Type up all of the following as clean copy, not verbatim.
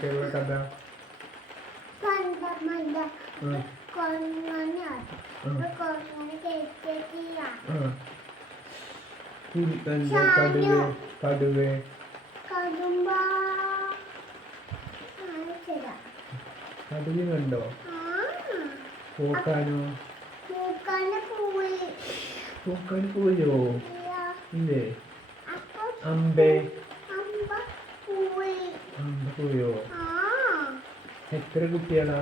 കേരള കഥ കടുവേ കടുവ കണ്ടോ? പോക്കാനോ? പോക്കാൻ പോയോ? ഇല്ലേ? അമ്പേ അമ്പ പോയോ? എത്ര കുട്ടികളാ?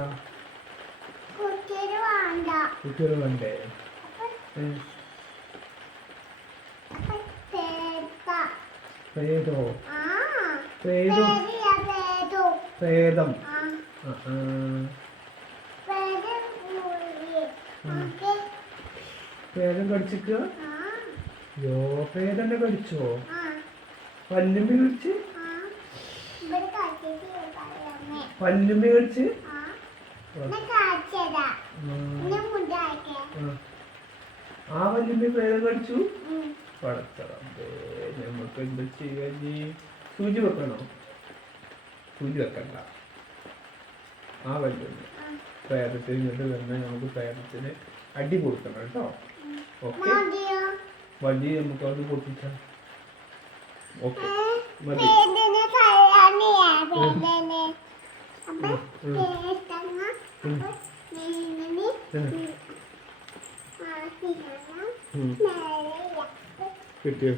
കുട്ടികൾ വേണ്ടേ? പ്രേതോ? പ്രേതം പ്രേതം കടിച്ചിക്ക? യോ, പ്രേതന്നെ കടിച്ചോ? പല്ലുമ്പി കടിച്ച്? പല്ലുമ്പി കടിച്ച്? ആ വല്യമ്മ പ്രേതം കടിച്ചു? പടച്ചറമ്പേ, നമുക്ക് എന്താ ചെയ്യാ? സൂചി വെക്കണോ? സൂചി വെക്കണ്ട. ആ വല്യമ്മ പ്രേതത്തിന് ഇങ്ങോട്ട് വന്നാൽ നമുക്ക് പ്രേതത്തിന് അടി കൊടുക്കണം കേട്ടോ. ഓക്കെ, വലിയ നമുക്ക് അത് പൊട്ടിക്കാം. ഓക്കെ, മതി. കിട്ടിയോ?